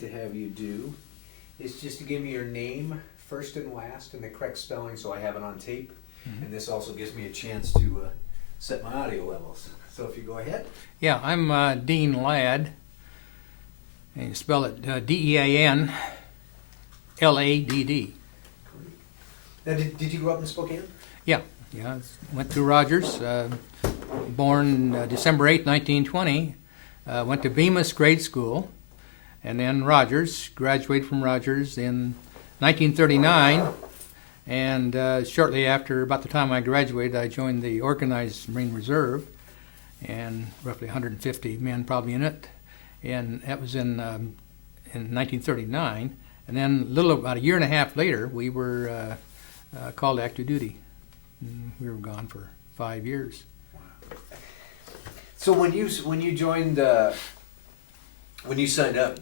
to have you do is just to give me your name, first and last, and the correct spelling so I have it on tape. Mm-hmm. And this also gives me a chance to set my audio levels. So if you go ahead. Yeah, I'm Dean Ladd, and you spell it D-E-A-N L-A-D-D. Now, did you grow up in Spokane? Yeah, went through Rogers, born December 8, 1920, went to Bemis grade school, and then Rogers, graduated from Rogers in 1939, and shortly after, about the time I graduated, I joined the Organized Marine Reserve, and roughly 150 men probably in it, and that was in 1939, and then about a year and a half later, we were called to active duty. We were gone for 5 years. Wow. So when you joined, when you signed up,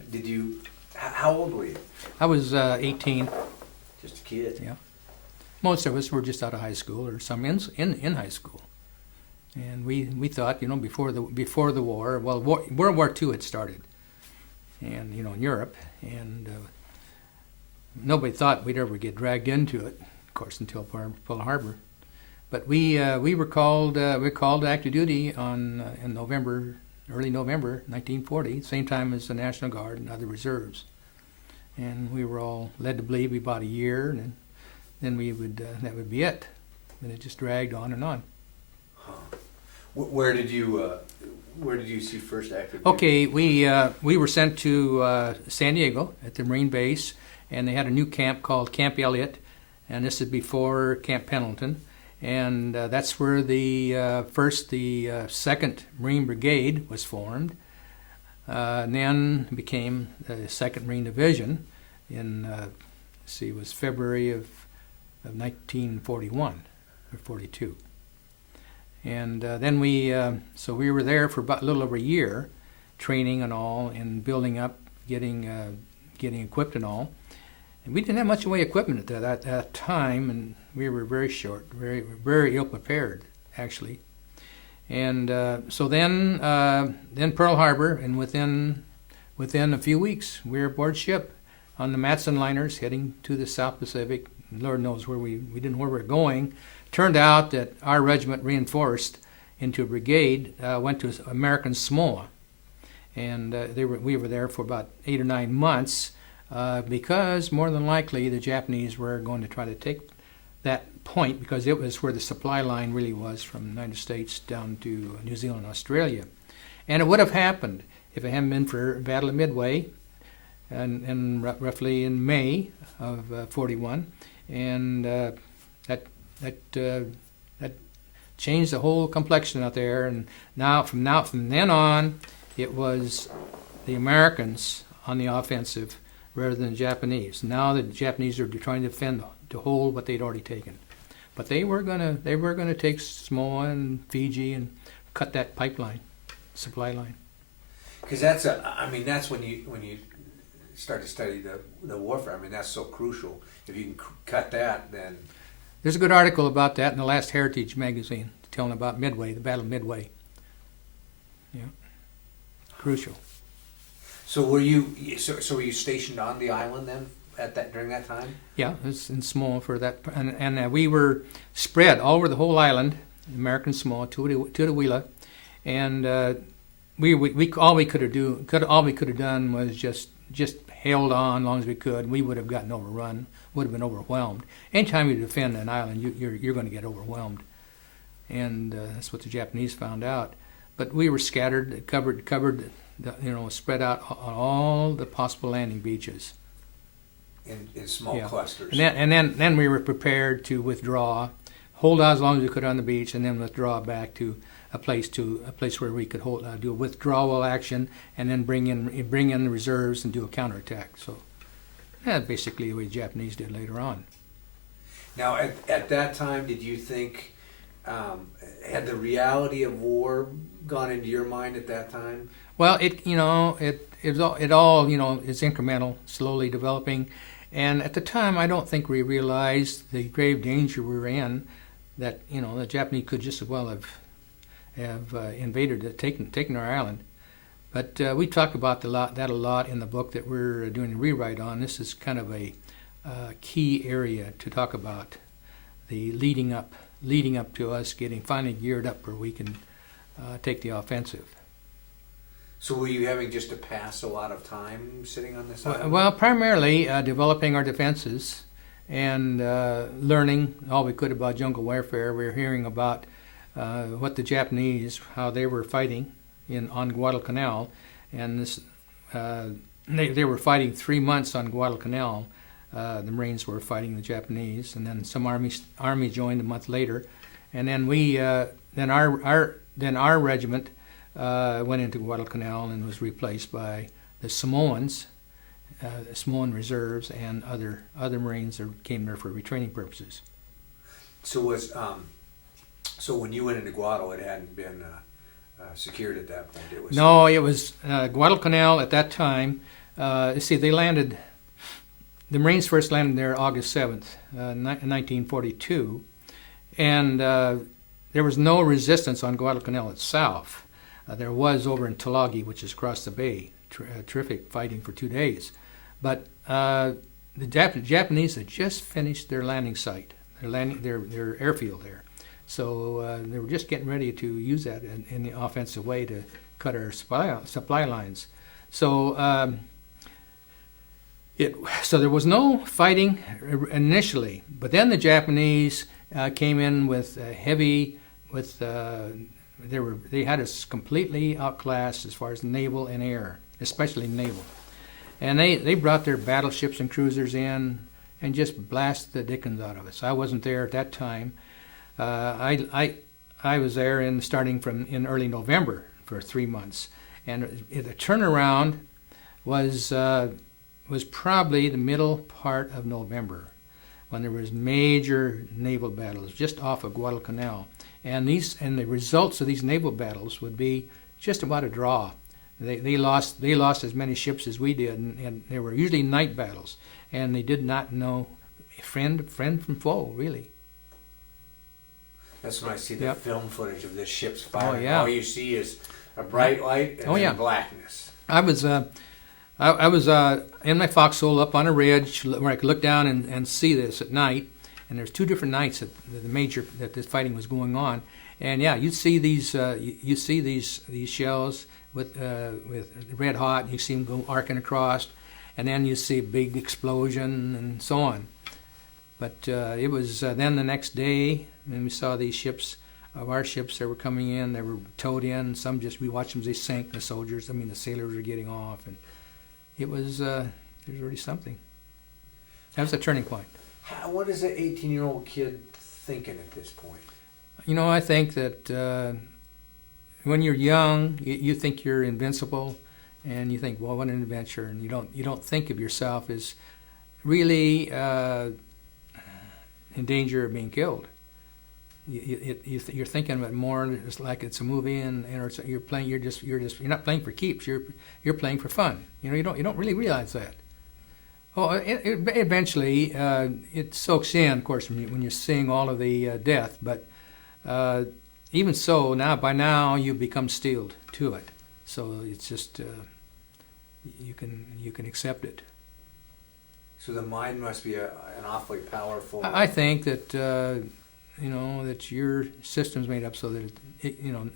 how old were you? I was 18. Just a kid. Yeah. Most of us were just out of high school, or some in high school. And we thought, before the war, World War II had started, and in Europe, and nobody thought we'd ever get dragged into it, of course, until Pearl Harbor. But we were called to active duty in early November 1940, same time as the National Guard and other reserves, and we were all led to believe about a year, and then that would be it. And it just dragged on and on. Huh. Where did you see first active duty? Okay, we were sent to San Diego at the Marine base, and they had a new camp called Camp Elliott, and this is before Camp Pendleton. And that's where the 2nd Marine Brigade was formed, and then became the 2nd Marine Division in, it was February of 1941 or 42. And then we were there for about a little over a year, training and all, and building up, getting equipped and all. And we didn't have much in the way of equipment at that time, and we were very short, very, very ill prepared, actually. And so then Pearl Harbor, and within a few weeks, we were aboard ship on the Matson liners heading to the South Pacific. Lord knows where we didn't know where we were going. Turned out that our regiment, reinforced into a brigade, went to American Samoa, and we were there for about 8 or 9 months. Because more than likely the Japanese were going to try to take that point, because it was where the supply line really was from the United States down to New Zealand and Australia. And it would have happened if it hadn't been for the Battle of Midway, and roughly in May of 41, and that changed the whole complexion out there. And from then on, it was the Americans on the offensive rather than the Japanese. Now the Japanese are trying to hold what they'd already taken, but they were gonna take Samoa and Fiji and cut that pipeline, supply line. Because that's when you start to study the warfare. I mean, that's so crucial. If you can cut that, then there's a good article about that in the last Heritage magazine telling about Midway, the Battle of Midway. Yeah, crucial. So were you stationed on the island then during that time? Yeah, it was in Samoa for that, and we were spread all over the whole island, American Samoa, Tutuila, and all we could have done was just held on as long as we could. We would have gotten overrun, would have been overwhelmed. Anytime you defend an island, you're going to get overwhelmed, and that's what the Japanese found out. But we were scattered, covered. Spread out on all the possible landing beaches. In small clusters. And then we were prepared to withdraw, hold out as long as we could on the beach, and then withdraw back to a place where we could do a withdrawal action, and then bring in the reserves and do a counterattack. So that's basically the way the Japanese did later on. Now, at that time, did you think, had the reality of war gone into your mind at that time? Well, it's incremental, slowly developing, and at the time, I don't think we realized the grave danger we were in. That the Japanese could just as well have invaded, taken our island. But we talk about that a lot in the book that we're doing a rewrite on. This is kind of a key area to talk about, the leading up to us getting finally geared up where we can take the offensive. So were you having just to pass a lot of time sitting on this island? Well, primarily developing our defenses and learning all we could about jungle warfare. We were hearing about what the Japanese, how they were fighting on Guadalcanal, and this they were fighting 3 months on Guadalcanal. The Marines were fighting the Japanese, and then some army joined a month later, and then our regiment went into Guadalcanal and was replaced by the Samoans, Samoan reserves, and other Marines that came there for retraining purposes. So so when you went into Guadal, it hadn't been secured at that point. It was Guadalcanal at that time. They landed. The Marines first landed there August 7th, 1942, and there was no resistance on Guadalcanal itself. There was over in Tulagi, which is across the bay, terrific fighting for 2 days. But the Japanese had just finished their landing site, their airfield there. So they were just getting ready to use that in the offensive way to cut our supply lines. So there was no fighting initially, but then the Japanese came in with they had us completely outclassed as far as naval and air, especially naval. And they brought their battleships and cruisers in and just blasted the dickens out of us. I wasn't there at that time. I was there starting in early November for 3 months, and the turnaround was probably the middle part of November, when there was major naval battles just off of Guadalcanal, and the results of these naval battles would be just about a draw. They lost as many ships as we did, and they were usually night battles, and they did not know friend from foe, really. That's when I see the film footage of this ship's firing. Oh, yeah. All you see is a bright light and then blackness. I was in my foxhole up on a ridge where I could look down and see this at night. And there's 2 different nights that this fighting was going on. And yeah, you see these shells with red hot. And you see them go arcing across, and then you see a big explosion and so on. But it was then the next day, and we saw these ships of our ships that were coming in. They were towed in. Some we watched them as they sank. The sailors were getting off, and it was really something. That was a turning point. What is an 18-year-old kid thinking at this point? I think that when you're young, you think you're invincible, and you think, well, what an adventure, and you don't think of yourself as really in danger of being killed. You're thinking of it more just like it's a movie, and you're playing. You're not playing for keeps. You're playing for fun. You don't really realize that. Oh, eventually it soaks in, of course, when you're seeing all of the death. But even so, by now you become steeled to it. So it's just you can accept it. So the mind must be an awfully powerful. I think that that your system's made up so that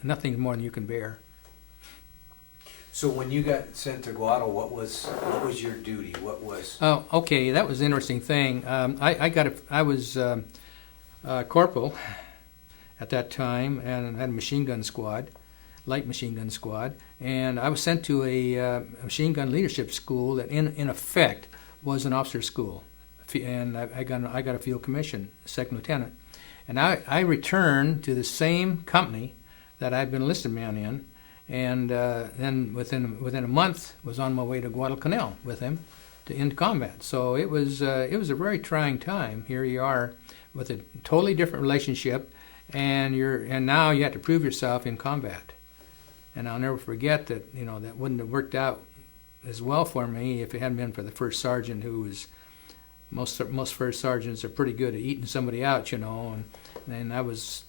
nothing more than you can bear. So when you got sent to Guadal, what was your duty? What was? Oh, okay, that was an interesting thing. I was corporal at that time, and had a machine gun squad, light machine gun squad, and I was sent to a machine gun leadership school that, in effect, was an officer school, and I got a field commission, second lieutenant, and I returned to the same company that I'd been enlisted man in. And then within a month was on my way to Guadalcanal with him to end combat. So it was a very trying time. Here you are with a totally different relationship, and now you have to prove yourself in combat. And I'll never forget that that wouldn't have worked out as well for me if it hadn't been for the first sergeant, who was most first sergeants are pretty good at eating somebody out, and I was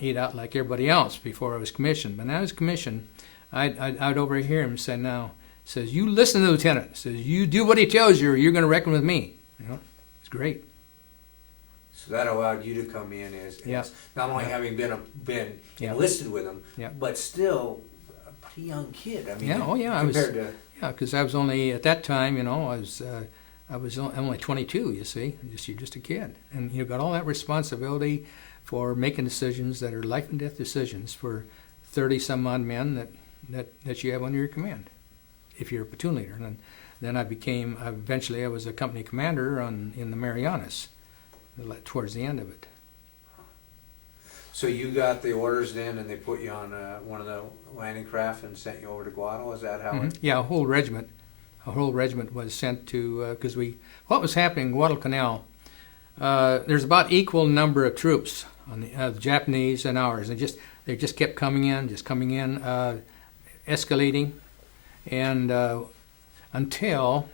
ate out like everybody else before I was commissioned. When I was commissioned, I'd overhear him say, "Now," says, "you listen to the lieutenant." Says, "You do what he tells you, or you're going to reckon with me." You know, it's great. So that allowed you to come in as not only having been enlisted with them, but still a pretty young kid. I mean, because I was only at that time, I was only 22. You see, you're just a kid, and you've got all that responsibility for making decisions that are life and death decisions for 30 some odd men that you have under your command, if you're a platoon leader. And then eventually I was a company commander in the Marianas, towards the end of it. So you got the orders then, and they put you on one of the landing craft and sent you over to Guadalcanal. Is that how it? Yeah, a whole regiment was sent to, because what was happening in Guadalcanal, there's about equal number of troops on the Japanese and ours, and they just kept coming in, escalating, and until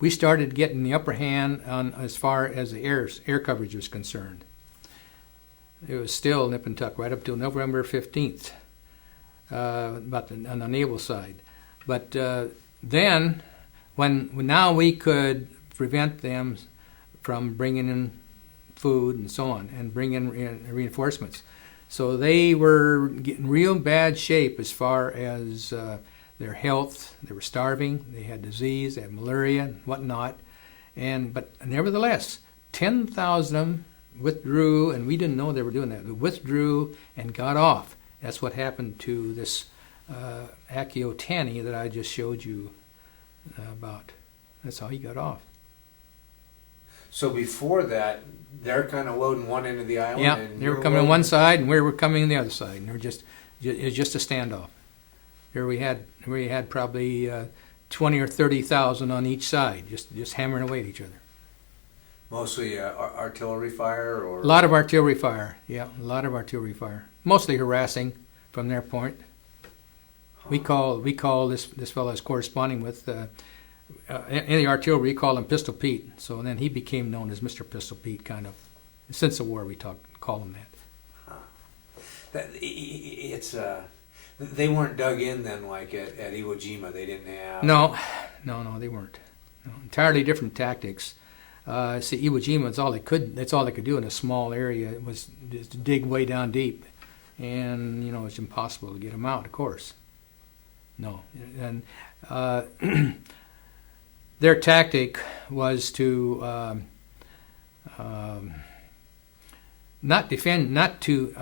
we started getting the upper hand on as far as the air coverage was concerned. It was still nip and tuck right up till November 15th, on the naval side. But then, now we could prevent them from bringing in food and so on, and bring in reinforcements. So they were getting real bad shape as far as their health. They were starving. They had disease. They had malaria and whatnot. But nevertheless, 10,000 of them withdrew, and we didn't know they were doing that. They withdrew and got off. That's what happened to this Akio Tani that I just showed you about. That's how he got off. So before that, they're kind of loading one end of the island. Yeah, and they were coming on one side, and we were coming on the other side, and it was just a standoff. Here we had probably 20 or 30,000 on each side, just hammering away at each other. Mostly artillery fire, or a lot of artillery fire. Yeah, a lot of artillery fire. Mostly harassing from their point. We call this fellow I was corresponding with. In the artillery, we call him Pistol Pete. So then he became known as Mr. Pistol Pete, kind of. Since the war, we call him that. They weren't dug in then, like at Iwo Jima. They didn't have. No, they weren't. No, entirely different tactics. See, Iwo Jima, that's all they could do in a small area. It was just to dig way down deep, and it's impossible to get them out. Of course. No, and their tactic was to not defend, not to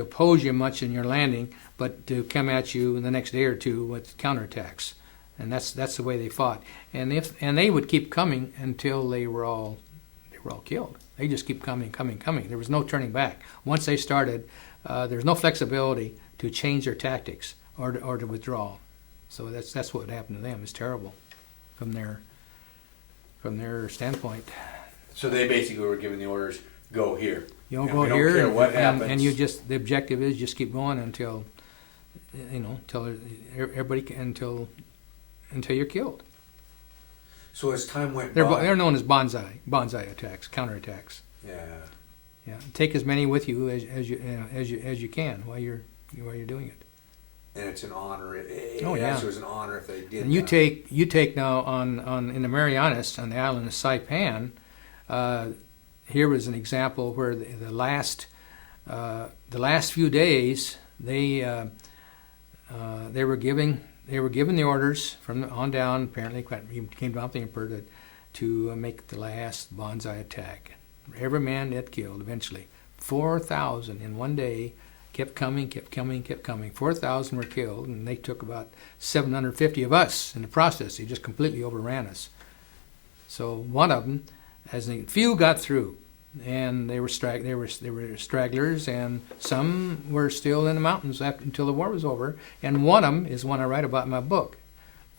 oppose you much in your landing, but to come at you in the next day or two with counterattacks, and that's the way they fought. And they would keep coming until they were all killed. They just keep coming. There was no turning back. Once they started, there's no flexibility to change their tactics or to withdraw. So that's what happened to them. It's terrible from their standpoint. So they basically were given the orders, go here. Go we here, don't care what happens. And the objective is just keep going until everybody until you're killed. So as time went by, they're known as bonsai attacks, counterattacks. Yeah. Take as many with you as you can while you're doing it. And it's an honor. It was an honor if they did. And you take now on in the Marianas on the island of Saipan. Here was an example where the last few days they were giving the orders from on down. Apparently, it came down the emperor to make the last bonsai attack. Every man that killed eventually, 4,000 in one day. Kept coming. 4,000 were killed, and they took about 750 of us in the process. They just completely overran us. So one of them, as a few got through, and they were stragglers, and some were still in the mountains until the war was over. And one of them is one I write about in my book,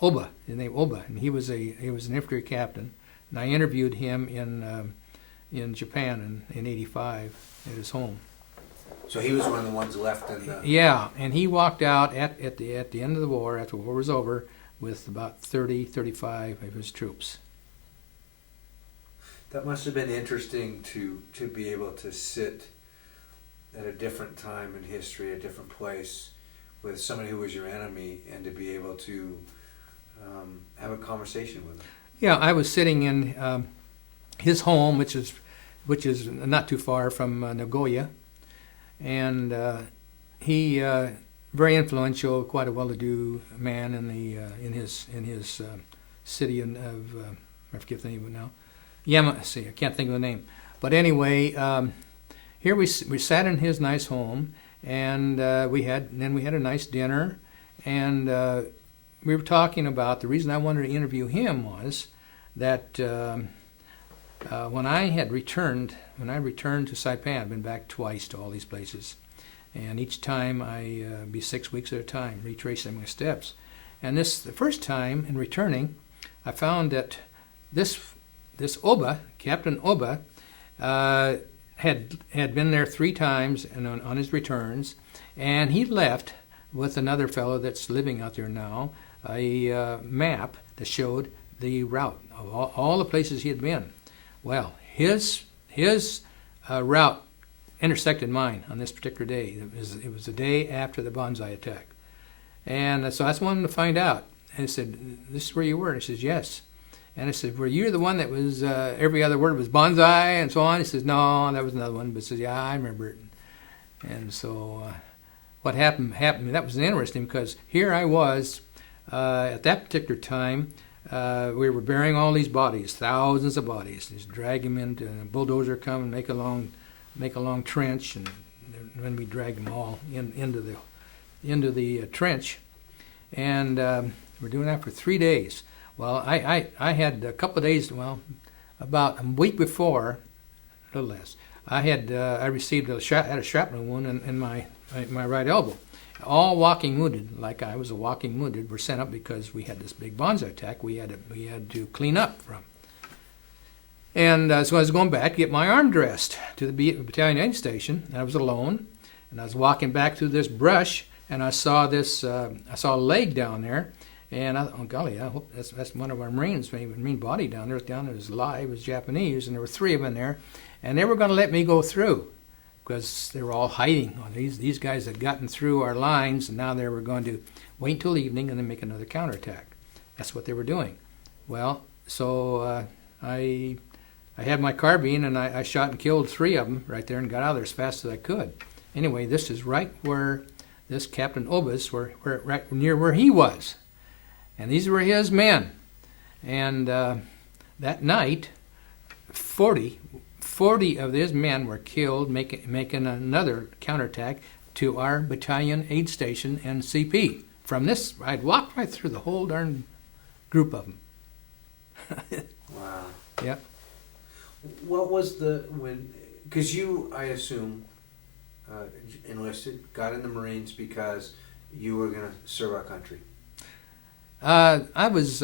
Oba, his name Oba, and he was an infantry captain, and I interviewed him in Japan in '85 at his home. So he was one of the ones left in the... Yeah, and he walked out at the end of the war, after the war was over, with about 35 of his troops. That must have been interesting to be able to sit at a different time in history, a different place, with somebody who was your enemy and to be able to have a conversation with them. Yeah, I was sitting in his home, which is not too far from Nagoya, and he very influential, quite a well-to-do man in his city of I forget the name of it now. I can't think of the name. But anyway, here we sat in his nice home, and we had a nice dinner, and we were talking about the reason I wanted to interview him was that when I returned to Saipan, I've been back twice to all these places, and each time I be 6 weeks at a time, retracing my steps. And the first time in returning, I found that this Oba, Captain Oba, had been there 3 times and on his returns, and he left with another fellow that's living out there now a map that showed the route of all the places he had been. Well, his route intersected mine on this particular day. It was the day after the Bonsai attack. And so I just wanted to find out. And I said, "This is where you were?" And he says, "Yes." And I said, "Were you the one that was, every other word was bonsai and so on?" He says, "No, that was another one." But he says, "Yeah, I remember it." And so what happened, that was interesting because here I was, at that particular time, we were burying all these bodies, thousands of bodies. Just drag them into a bulldozer, come and make a long trench, and then we drag them all into the trench, and we're doing that for 3 days. Well, I had a couple of days. Well, about a week before, a little less, I received had a shrapnel wound in my right elbow. All walking wounded, like I was a walking wounded, were sent up because we had this big Bonsai attack we had to clean up from. And so I was going back to get my arm dressed to the battalion aid station. And I was alone, and I was walking back through this brush, and I saw a leg down there, and I thought, "Oh golly, I hope that's one of our Marines, maybe Marine body down there. It was live, it was Japanese, and there were 3 of them in there, and they were going to let me go through." Because they were all hiding. These guys had gotten through our lines, and now they were going to wait until evening and then make another counterattack. That's what they were doing. Well, so I had my carbine, and I shot and killed 3 of them right there and got out of there as fast as I could. Anyway, this is right where this Captain Obas, right near where he was. And these were his men. And that night, 40 of his men were killed, making another counterattack to our battalion aid station and CP. From this, I'd walked right through the whole darn group of them. Wow. Yep. What was because you, I assume, enlisted, got in the Marines because you were going to serve our country? I was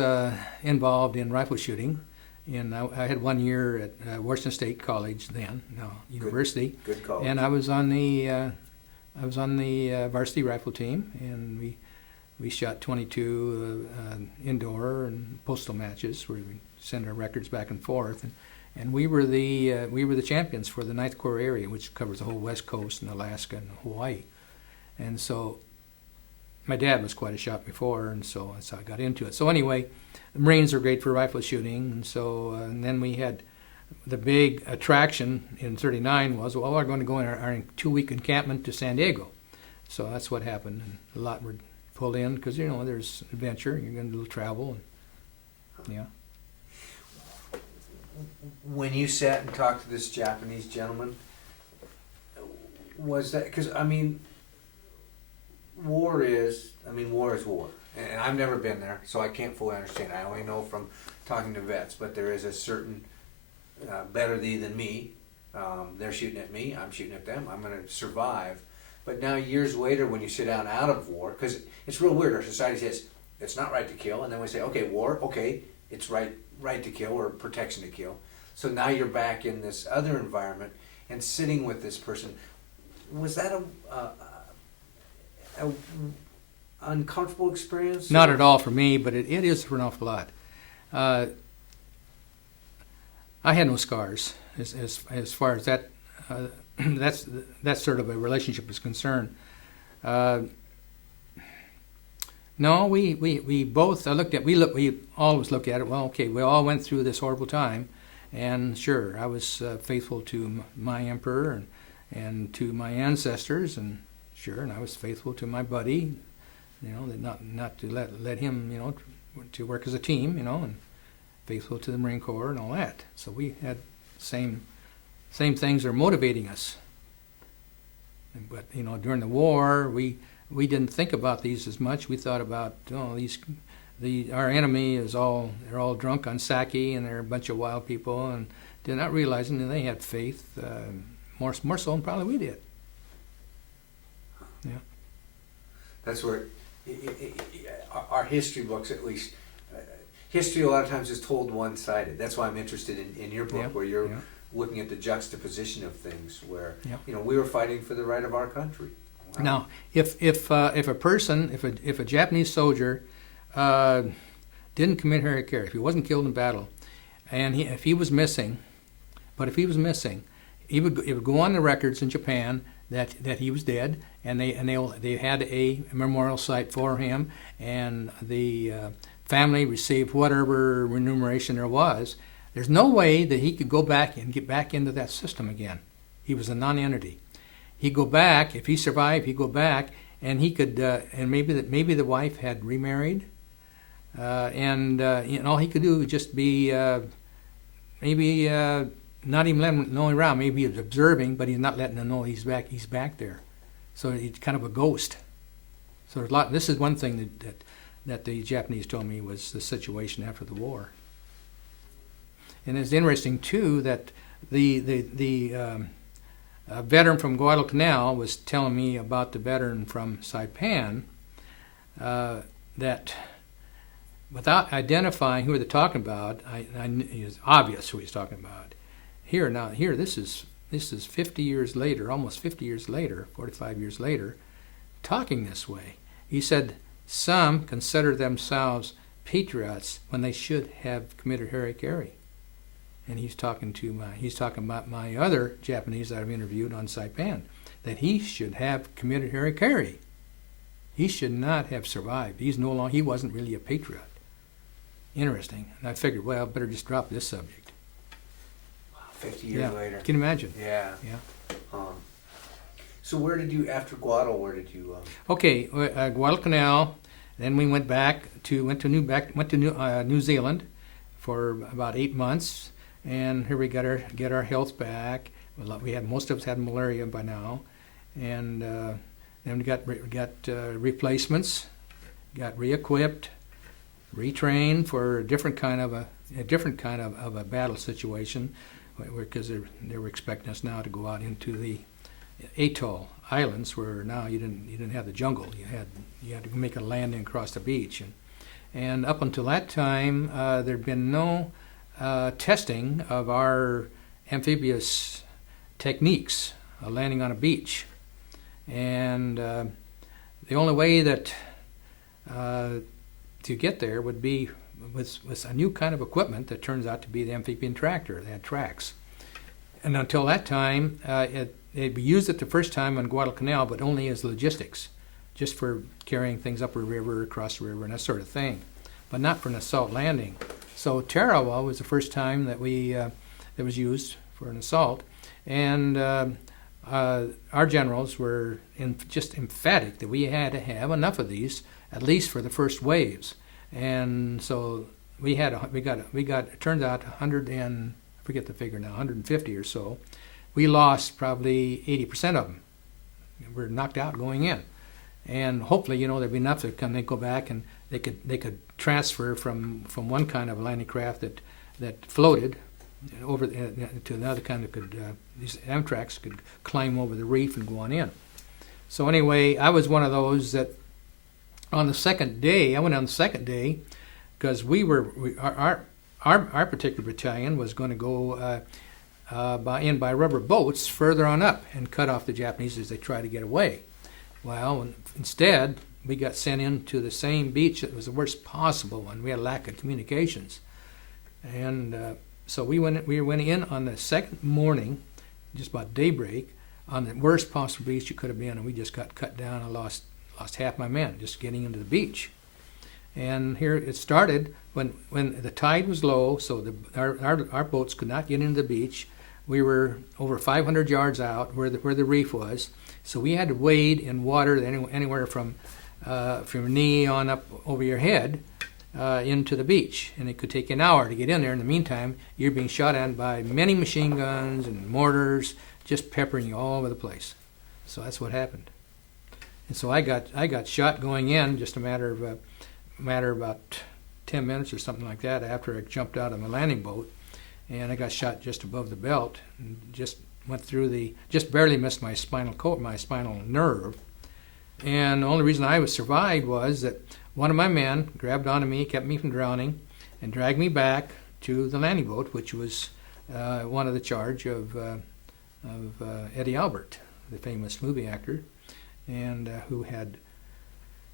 involved in rifle shooting. And I had 1 year at Washington State College then, now university. Good college. And I was on the varsity rifle team, and we shot 22 indoor and postal matches where we send our records back and forth, and we were the champions for the 9th Corps area, which covers the whole West Coast and Alaska and Hawaii. And so my dad was quite a shot before, and so that's how I got into it. So anyway, the Marines are great for rifle shooting, and so and then we had the big attraction in '39 was, well, we're going to go in our 2-week encampment to San Diego. So that's what happened, and a lot were pulled in because there's adventure, you're going to do travel, and yeah. When you sat and talked to this Japanese gentleman, was that because war is war. And I've never been there, so I can't fully understand. I only know from talking to vets, but there is a certain better thee than me. They're shooting at me, I'm shooting at them, I'm going to survive. But now years later, when you sit down out of war, because it's real weird, our society says it's not right to kill, and then we say, okay, war, okay, it's right to kill or protection to kill. So now you're back in this other environment and sitting with this person. Was that a uncomfortable experience? Not at all for me, but it is for an awful lot. I had no scars as far as that. That sort of a relationship is concerned. No, we both we always look at it. Well, okay, we all went through this horrible time, and sure, I was faithful to my emperor and to my ancestors, and sure, and I was faithful to my buddy, that not to let him, to work as a team, and faithful to the Marine Corps and all that. So we had same things are motivating us. But during the war, we didn't think about these as much. We thought about our enemy they're all drunk on sake and they're a bunch of wild people, and they're not realizing that they had faith more so than probably we did. Yeah. That's where our history books, at least, history a lot of times is told one-sided. That's why I'm interested in your book, where you're looking at the juxtaposition of things, where we were fighting for the right of our country. Wow. Now, if a Japanese soldier didn't commit harakiri, if he wasn't killed in battle, and if he was missing, it would go on the records in Japan that he was dead, and they had a memorial site for him, and the family received whatever remuneration there was. There's no way that he could go back and get back into that system again. He was a non-entity. He'd go back, if he survived, he'd go back, and he could, and maybe the wife had remarried, and all he could do would just be maybe not even letting him know around. Maybe he was observing, but he's not letting them know he's back there. So he's kind of a ghost. So there's a lot. This is one thing that the Japanese told me was the situation after the war. And it's interesting too that the veteran from Guadalcanal was telling me about the veteran from Saipan, that without identifying who they're talking about, it was obvious who he's talking about. Here, this is 50 years later, almost 50 years later, 45 years later, talking this way. He said some consider themselves patriots when they should have committed harakiri. And he's talking about my other Japanese that I've interviewed on Saipan, that he should have committed harakiri. He should not have survived. He wasn't really a patriot. Interesting. And I figured, well, I better just drop this subject. Wow, 50 years later. Can you imagine? Yeah. So where did you, after Guadalcanal, Okay, Guadalcanal. Then we went to New Zealand for about 8 months. And here we get our health back. Most of us had malaria by now, and then we got replacements, got re-equipped, retrained for a different kind of a battle situation, because they were expecting us now to go out into the atoll islands, where now you didn't have the jungle. You had to make a landing across the beach, and up until that time there'd been no testing of our amphibious techniques, landing on a beach, and the only way that to get there would be with a new kind of equipment that turns out to be the amphibian tractor. They had tracks, and until that time, we used it the first time on Guadalcanal, but only as logistics, just for carrying things up a river, across the river, and that sort of thing, but not for an assault landing. So Tarawa was the first time that that was used for an assault, and our generals were just emphatic that we had to have enough of these, at least for the first waves. And so we got it turned out 100 and I forget the figure now, 150 or so. We lost probably 80% of them. We were knocked out going in, and hopefully there'd be enough that they go back and they could transfer from one kind of landing craft that floated over to another kind that could these Amtraks could climb over the reef and go on in. So anyway, I was one of those that on the second day, I went on the second day because our particular battalion was going to go by rubber boats further on up and cut off the Japanese as they try to get away. Well, instead, we got sent into the same beach that was the worst possible one. We had a lack of communications. And so we went in on the second morning, just about daybreak, on the worst possible beach you could have been, and we just got cut down. I lost half my men just getting into the beach. And here it started when the tide was low, so our boats could not get into the beach. We were over 500 yards out where the reef was, so we had to wade in water anywhere from your knee on up over your head into the beach, and it could take an hour to get in there. In the meantime, you're being shot at by many machine guns and mortars, just peppering you all over the place. So that's what happened. And so I got shot going in, just a matter of about 10 minutes or something like that after I jumped out of my landing boat, and I got shot just above the belt, and just went through just barely missed my spinal nerve. And the only reason I survived was that one of my men grabbed onto me, kept me from drowning, and dragged me back to the landing boat, which was one of the charge of Eddie Albert, the famous movie actor, and who had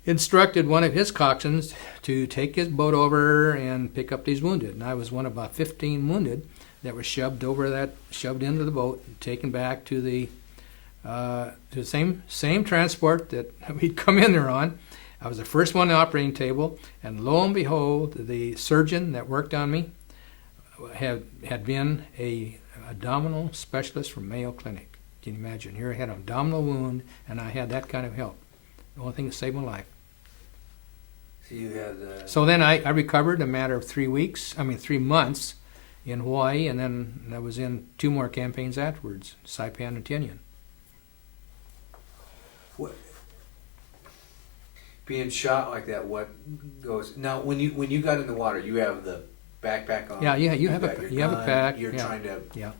instructed one of his coxswains to take his boat over and pick up these wounded. And I was one of about 15 wounded that were shoved into the boat, and taken back to the same transport that we'd come in there on. I was the first one on the operating table, and lo and behold, the surgeon that worked on me had been a abdominal specialist from Mayo Clinic. Can you imagine? Here I had an abdominal wound, and I had that kind of help. The only thing that saved my life. So you had. So then I recovered in a matter of 3 months in Hawaii, and then I was in 2 more campaigns afterwards, Saipan and Tinian. What? Being shot like that, what goes now? When you got in the water, you have the backpack on. Yeah, you have a pack. You're trying to. Yeah,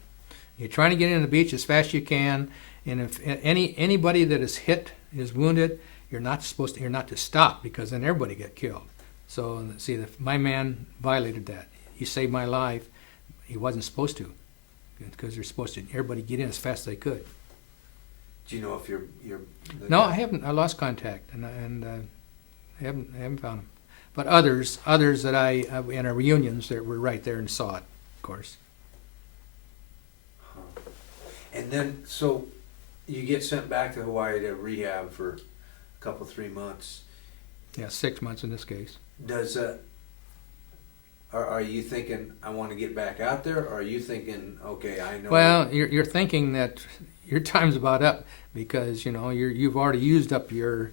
you're trying to get into the beach as fast as you can, and if anybody that is hit is wounded, you're not to stop, because then everybody get killed. So see, my man violated that. He saved my life. He wasn't supposed to, because they're supposed to everybody get in as fast as they could. Do you know if you're No, I haven't. I lost contact, and I haven't found them. But others that I in our reunions that were right there and saw it, of course. Huh. And then so you get sent back to Hawaii to rehab for a couple 3 months. Yeah, 6 months in this case. Does are you thinking I want to get back out there, or are you thinking okay I know? Well, you're thinking that your time's about up, because you've already used up your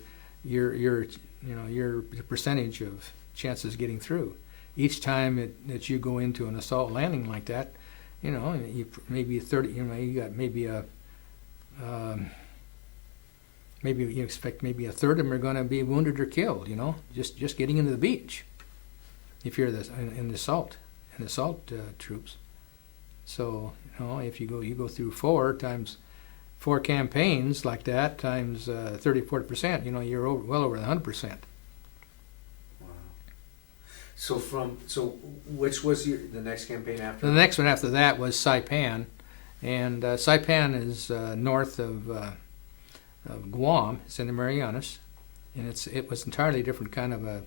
percentage of chances getting through. Each time that you go into an assault landing like that, you maybe 30. You got maybe maybe you expect maybe a third of them are going to be wounded or killed. Just getting into the beach. If you're in the assault troops, so if you go through 4 campaigns like that times 30-40%, you're well over 100%. Wow. So which was the next campaign after? The next one after that was Saipan, and Saipan is north of Guam. It's in the Marianas, and it was entirely different kind of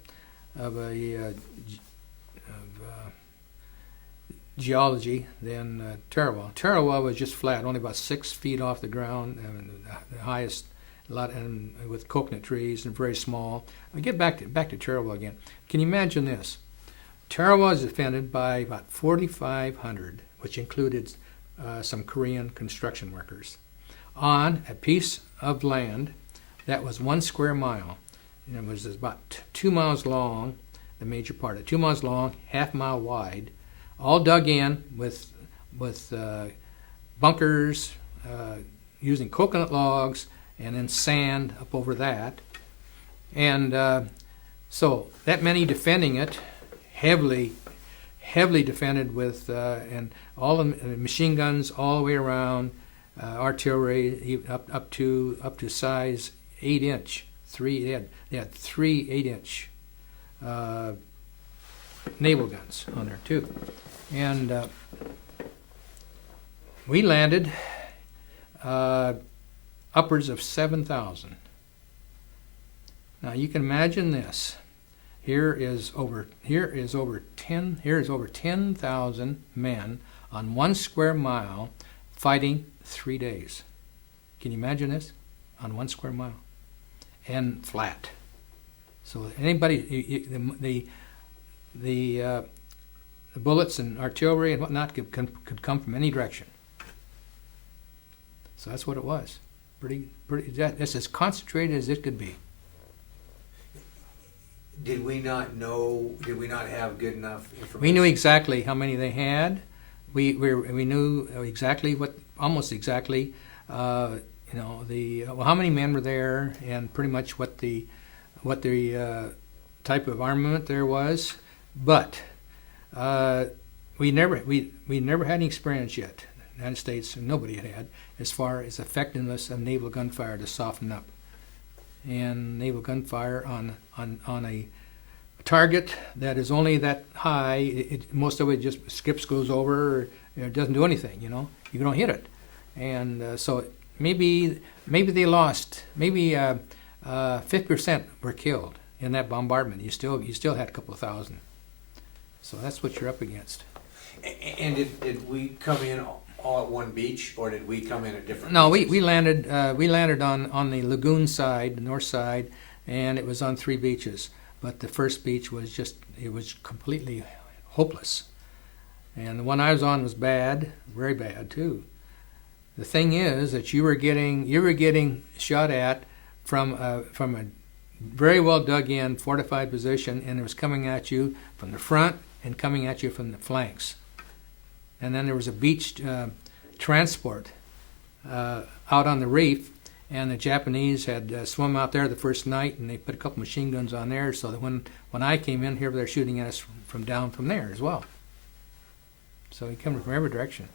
geology than Tarawa. Tarawa was just flat, only about 6 feet off the ground, and the highest lot, and with coconut trees, and very small. I get back to Tarawa again. Can you imagine this? Tarawa is defended by about 4,500, which included some Korean construction workers, on a piece of land that was 1 square mile, and it was about 2 miles long. The major part of 2 miles long, half-mile wide, all dug in with bunkers, using coconut logs, and then sand up over that. And so that many defending it, heavily defended with and all the machine guns all the way around, artillery up to size 8-inch. They had 3 8-inch naval guns on there too, and we landed upwards of 7,000. Now you can imagine this. Here is over 10,000 men on 1 square mile fighting 3 days. Can you imagine this? On 1 square mile, and flat. So anybody, the bullets and artillery and whatnot could come from any direction. So that's what it was. That's as concentrated as it could be. Did we not know? Did we not have good enough information? We knew exactly how many they had. We knew exactly almost exactly, how many men were there, and pretty much what the type of armament there was. But we never had any experience yet. The United States, nobody had, as far as effectiveness of naval gunfire to soften up. And naval gunfire on a target that is only that high, most of it just skips, goes over, it doesn't do anything. You don't hit it. And so maybe they lost, maybe 50% were killed in that bombardment. You still had a couple of thousand. So that's what you're up against. And did we come in all at one beach, or did we come in at different? No, beaches? we landed on the lagoon side, the north side, and it was on 3 beaches. But the first beach was completely hopeless, and the one I was on was bad, very bad too. The thing is that you were getting shot at from a very well dug in fortified position, and it was coming at you from the front and coming at you from the flanks. And then there was a beach transport out on the reef, and the Japanese had swum out there the first night, and they put a couple machine guns on there, so that when I came in here, they're shooting at us from there as well. So he came from every direction.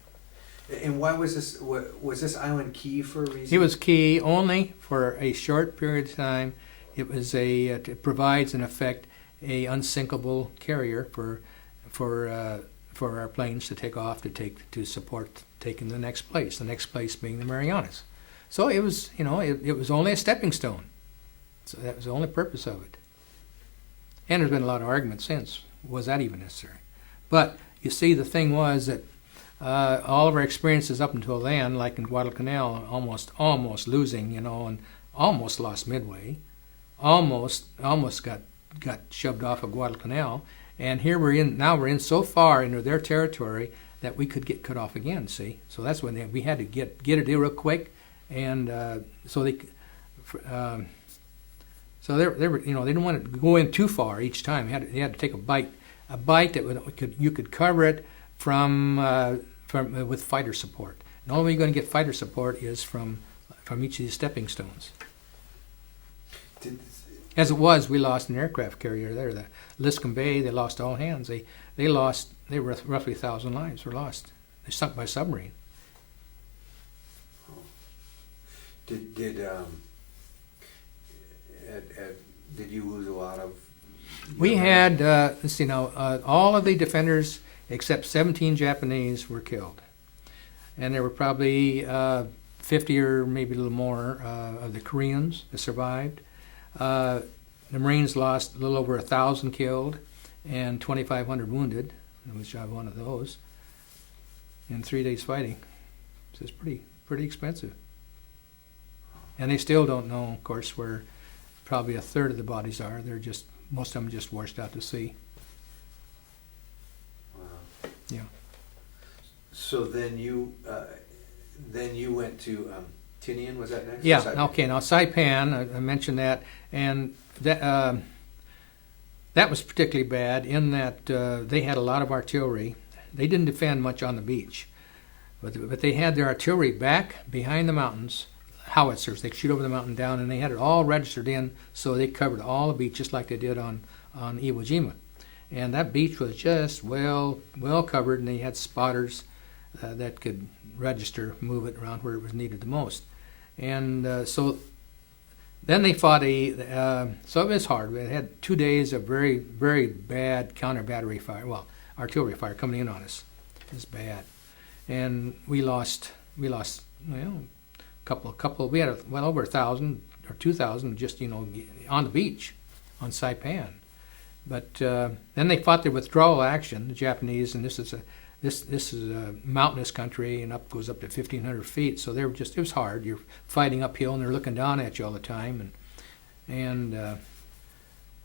And why was this? Was this island key for a reason? It was key only for a short period of time. It was it provides in effect a unsinkable carrier for our planes to take off to support taking the next place being the Marianas. So it was, it was only a stepping stone. So that was the only purpose of it. And there's been a lot of argument since. Was that even necessary? But you see, the thing was that all of our experiences up until then, like in Guadalcanal, almost losing, and almost lost Midway, almost got shoved off of Guadalcanal, and here we're in so far into their territory that we could get cut off again. See, so that's when we had to get it real quick, and so they were, they didn't want to go in too far each time. They had to take a bite that you could cover it from with fighter support. And the only way you're going to get fighter support is from each of these stepping stones. As it was, we lost an aircraft carrier there, the Liscombe Bay. They lost all hands. They were roughly 1,000 lives were lost. They sunk by submarine. Did you lose a lot of? We had all of the defenders except 17 Japanese were killed, and there were probably 50 or maybe a little more of the Koreans that survived. The Marines lost a little over 1,000 killed and 2,500 wounded, which I was one of those, in 3 days fighting. So it's pretty expensive. And they still don't know, of course, where probably a third of the bodies are. Most of them just washed out to sea. Wow. Yeah. So then you went to Tinian, was that next? Yeah. Okay. Now Saipan, I mentioned that, and that was particularly bad in that they had a lot of artillery. They didn't defend much on the beach, but they had their artillery back behind the mountains, howitzers. They shoot over the mountain down, and they had it all registered in, so they covered all the beach just like they did on Iwo Jima. And that beach was just well covered, and they had spotters that could move it around where it was needed the most. And so then they fought so it was hard. They had 2 days of very, very bad counter-battery fire, artillery fire coming in on us. It was bad. And we lost, we had well over 1,000 or 2,000 just, on the beach, on Saipan. But then they fought their withdrawal action, the Japanese, and this is a mountainous country, and goes up to 1,500 feet. So it was hard. You're fighting uphill, and they're looking down at you all the time, and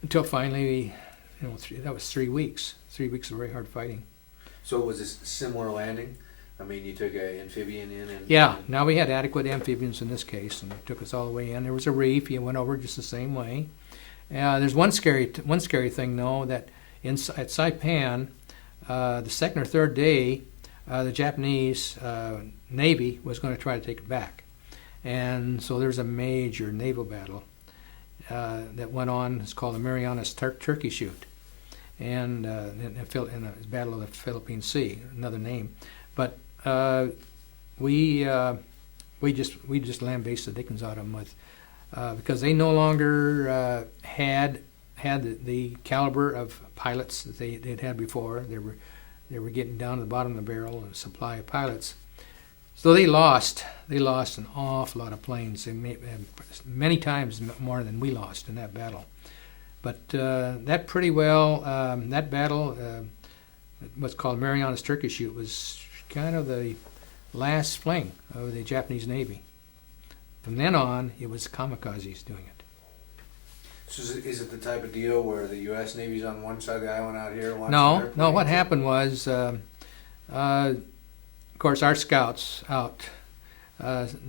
until finally, that was 3 weeks. 3 weeks of very hard fighting. So was this similar landing? I mean, you took an amphibian in and... Yeah, now we had adequate amphibians in this case, and it took us all the way in. There was a reef. You went over just the same way. There's one scary thing, though, that at Saipan, the second or third day, the Japanese Navy was going to try to take it back. And so there's a major naval battle that went on. It's called the Marianas Turkey Chute, and in the Battle of the Philippine Sea, another name. But we just land-based the dickens out of them with because they no longer had the caliber of pilots that they'd had before. They were getting down to the bottom of the barrel and supply of pilots. So they lost an awful lot of planes. They many times more than we lost in that battle. But that pretty well, that battle, what's called Marianas Turkey Chute, was kind of the last fling of the Japanese Navy. From then on, it was kamikazes doing it. So is it the type of deal where the U.S. Navy's on one side of the island out here? No. What happened was, of course, our scouts out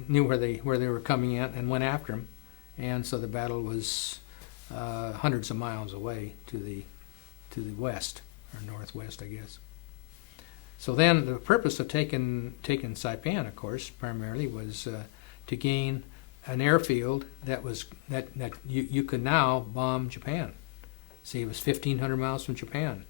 knew where they were coming in and went after them, and so the battle was hundreds of miles away to the west or northwest, I guess. So then, the purpose of taking Saipan, of course, primarily was to gain an airfield that you could now bomb Japan. See, it was 1,500 miles from Japan.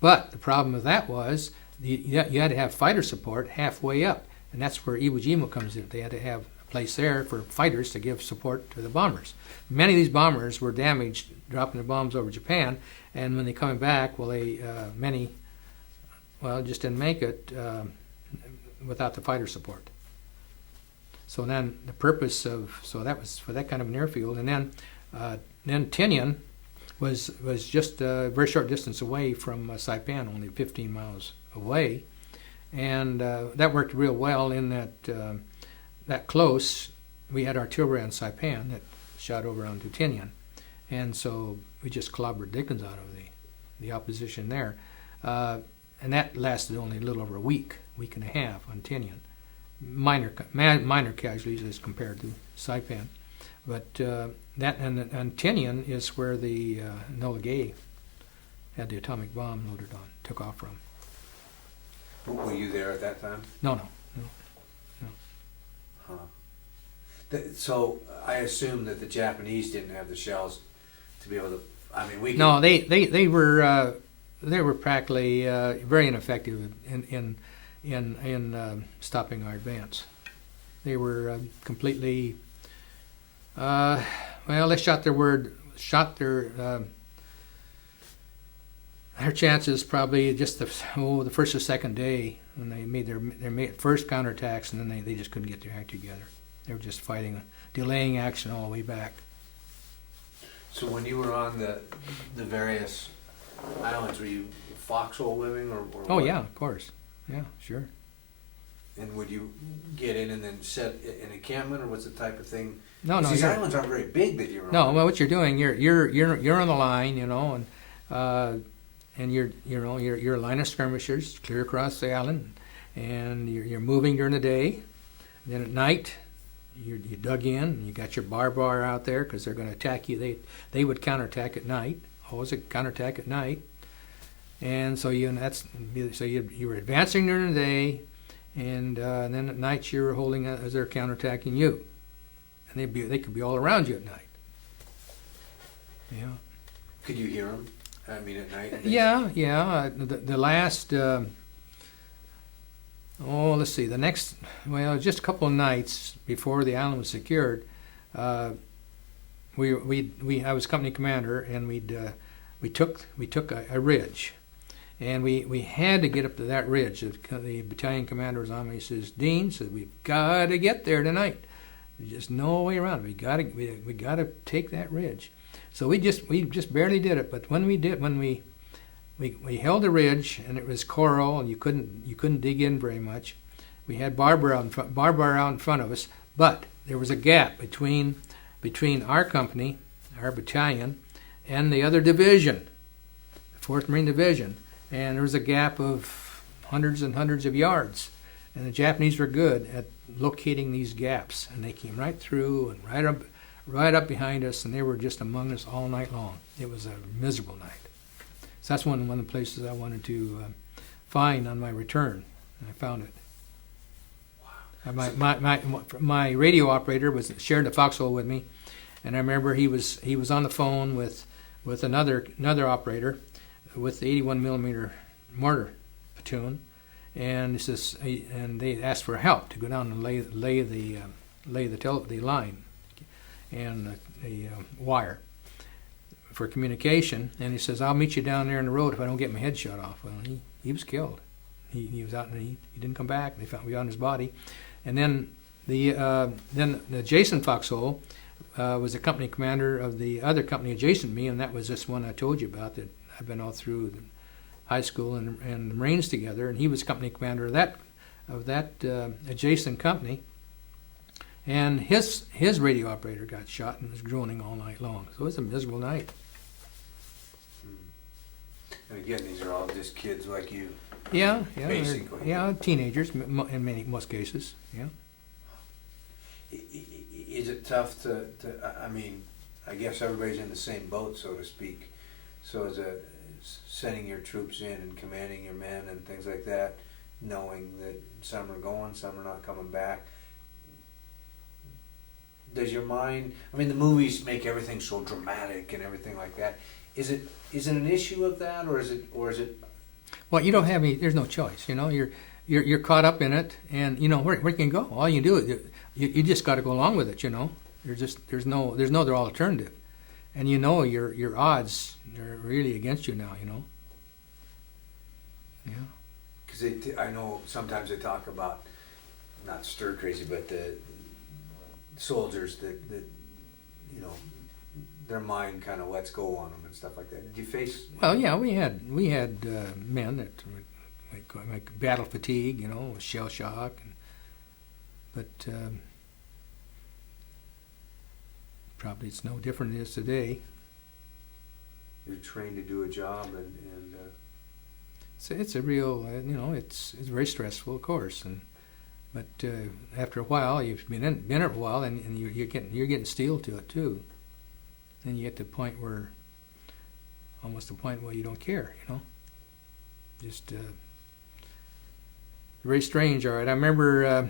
But the problem with that was you had to have fighter support halfway up, and that's where Iwo Jima comes in. They had to have a place there for fighters to give support to the bombers. Many of these bombers were damaged dropping their bombs over Japan, and when they coming back, many just didn't make it without the fighter support. So then the purpose that was for that kind of an airfield, and then Tinian was just a very short distance away from Saipan, only 15 miles away, and that worked real well in that close. We had artillery on Saipan that shot over onto Tinian, and so we just clobbered dickens out of the opposition there, and that lasted only a little over a week and a half on Tinian. Minor casualties as compared to Saipan, but that and Tinian is where the Enola Gay had the atomic bomb took off from. Were you there at that time? No. Huh. So I assume that the Japanese didn't have the shells to be able to. I mean, we. No, they were practically very ineffective in stopping our advance. They were completely. They shot their chances probably just the first or second day when they made their first counterattacks, and then they just couldn't get their act together. They were just fighting, delaying action all the way back. So when you were on the various islands, were you foxhole living or Oh what? yeah, of course. Yeah, sure. And would you get in and then set an encampment, or what's the type of thing? No. These islands aren't very big that you're on. No, well, what you're doing, you're on the line, and you're a line of skirmishers clear across the island, and you're moving during the day. Then at night, you dug in, and you got your barbed wire out there because they're going to attack you. They would counterattack at night. Always a counterattack at night. And so you were advancing during the day, and then at night you were holding as they're counterattacking you, and they could be all around you at night. Yeah. Could you hear them? I mean, at night. Yeah. The last. Let's see. Just a couple of nights before the island was secured, I was company commander, and we took a ridge. And we had to get up to that ridge. The battalion commander was on me. He says, "Dean," said, "we've got to get there tonight. There's just no way around it. We got to take that ridge." So we just barely did it. But when we held the ridge, and it was coral, and you couldn't dig in very much. We had barbed wire out in front of us, but there was a gap between our company, our battalion, and the other division, the 4th Marine Division. And there was a gap of hundreds and hundreds of yards. And the Japanese were good at locating these gaps. And they came right through and right up behind us, and they were just among us all night long. It was a miserable night. So that's one of the places I wanted to find on my return. And I found it. My radio operator shared the foxhole with me, and I remember he was on the phone with another operator with the 81 millimeter mortar platoon, and and they asked for help to go down and lay the line and the wire for communication. And he says, "I'll meet you down there in the road if I don't get my head shot off." Well, he was killed. He was out and he didn't come back. They found his body. And then the adjacent foxhole was the company commander of the other company adjacent to me, and that was this one I told you about that I've been all through high school and the Marines together. And he was company commander of that adjacent company. And his radio operator got shot and was groaning all night long. So it was a miserable night. And again, these are all just kids like you. Yeah, basically. Yeah, teenagers in most cases. Yeah. Is it tough to? I mean, I guess everybody's in the same boat, so to speak. So is sending your troops in and commanding your men and things like that, knowing that some are going, some are not coming back. Does your mind? I mean, the movies make everything so dramatic and everything like that. Is it an issue of that, or is it? Well, you don't have any. There's no choice. You know, you're caught up in it, and you know where you can go. All you do is you just got to go along with it. You know, there's no other alternative, and you know your odds are really against you now. You know. Yeah. Because I know sometimes they talk about not stir crazy, but the soldiers that you know their mind kind of lets go on them and stuff like that. Did you face? Well, yeah, we had men that were like battle fatigue, you know, shell shock, but probably it's no different than it is today. You're trained to do a job, and it's a real, you know, it's very stressful, of course, but after a while, you've been in it a while, and you're getting steel to it too. Then you get to the point where, almost the point where you don't care, you know. Just very strange. All right, I remember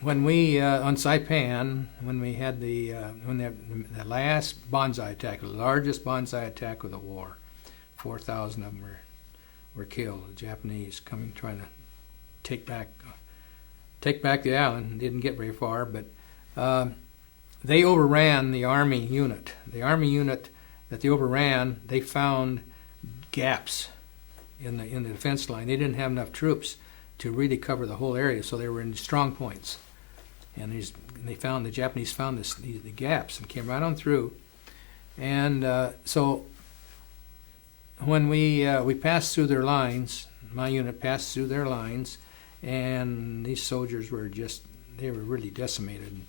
when we on Saipan, when we had the last Bonsai attack, the largest Bonsai attack of the war, 4,000 of them were killed. The Japanese trying to take back the island. Didn't get very far, but. They overran the Army unit. The Army unit that they overran, they found gaps in the defense line. They didn't have enough troops to really cover the whole area, so they were in strong points. And the Japanese found the gaps and came right on through. And so when we passed through their lines, my unit passed through their lines, and these soldiers were really decimated.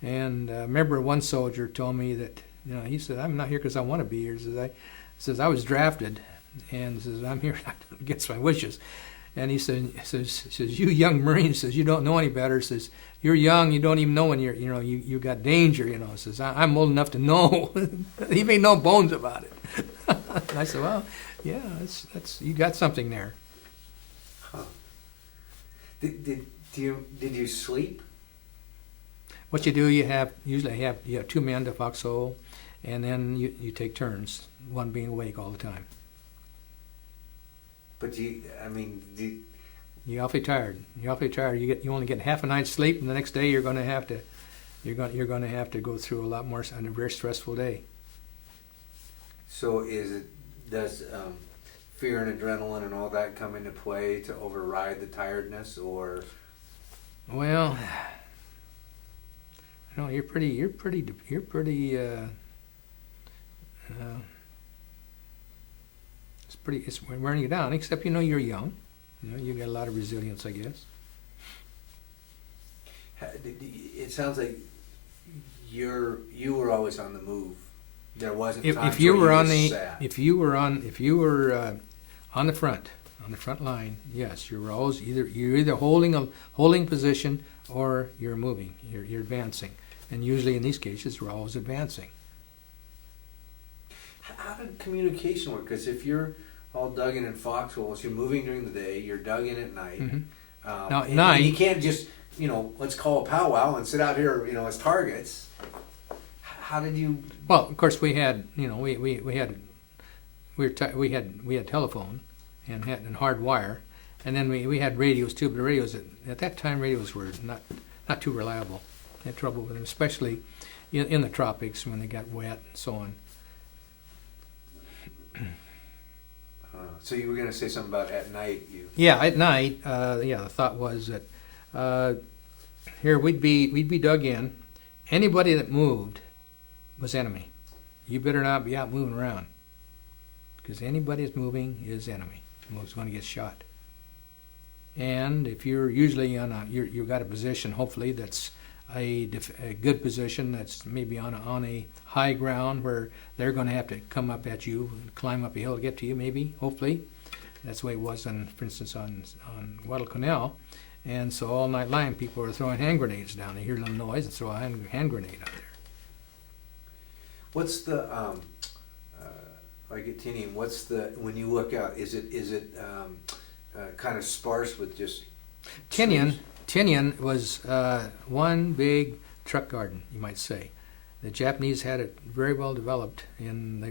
And I remember one soldier told me that, you know, he said, "I'm not here because I want to be here." He says, "I was drafted," and says, "I'm here against my wishes." And he says, "You young Marine," says, "you don't know any better." Says, "You're young, you don't even know when you got danger." You know, says, "I'm old enough to know." He made no bones about it. And I said, "Well, yeah, that's you got something there." Huh. Did you sleep? What you do, you usually have 2 men to foxhole, and then you take turns, one being awake all the time. But you're awfully tired. You only get half a night's sleep, and the next day you're going to have to go through a lot more on a very stressful day. So does fear and adrenaline and all that come into play to override the tiredness, or? Well. No, you're pretty. It's wearing you down. Except you're young. You know, you got a lot of resilience, I guess. It sounds like you were always on the move. There wasn't If, times if you where were on just the, sat. if you were on the front line, yes, you're always you're either holding position or you're moving, you're advancing, and usually in these cases we're always advancing. How did communication work? Because if you're all dug in foxholes, you're moving during the day, you're dug in at night. Mhm. Now, at and night- you can't just, let's call a powwow and sit out here, as targets. How did you? Well, of course we had we had telephone and hard wire, and then we had radios too. But the radios at that time radios were not too reliable. Had trouble with them, especially in the tropics when they got wet and so on. So you were going to say something about at night. Yeah, at night. The thought was that here we'd be dug in. Anybody that moved was enemy. You better not be out moving around, because anybody that's moving is enemy. Most going to get shot. And if you're usually you've got a position, hopefully that's a good position, that's maybe on a high ground where they're going to have to come up at you, climb up a hill to get to you. Maybe, hopefully, that's the way it was for instance, on Guadalcanal. And so all night long, people were throwing hand grenades down. They hear a little noise and throw a hand grenade out there. What's the like at Tinian? What's the when you look out? Is it kind of sparse with just trees? Tinian was one big truck garden, you might say. The Japanese had it very well developed, and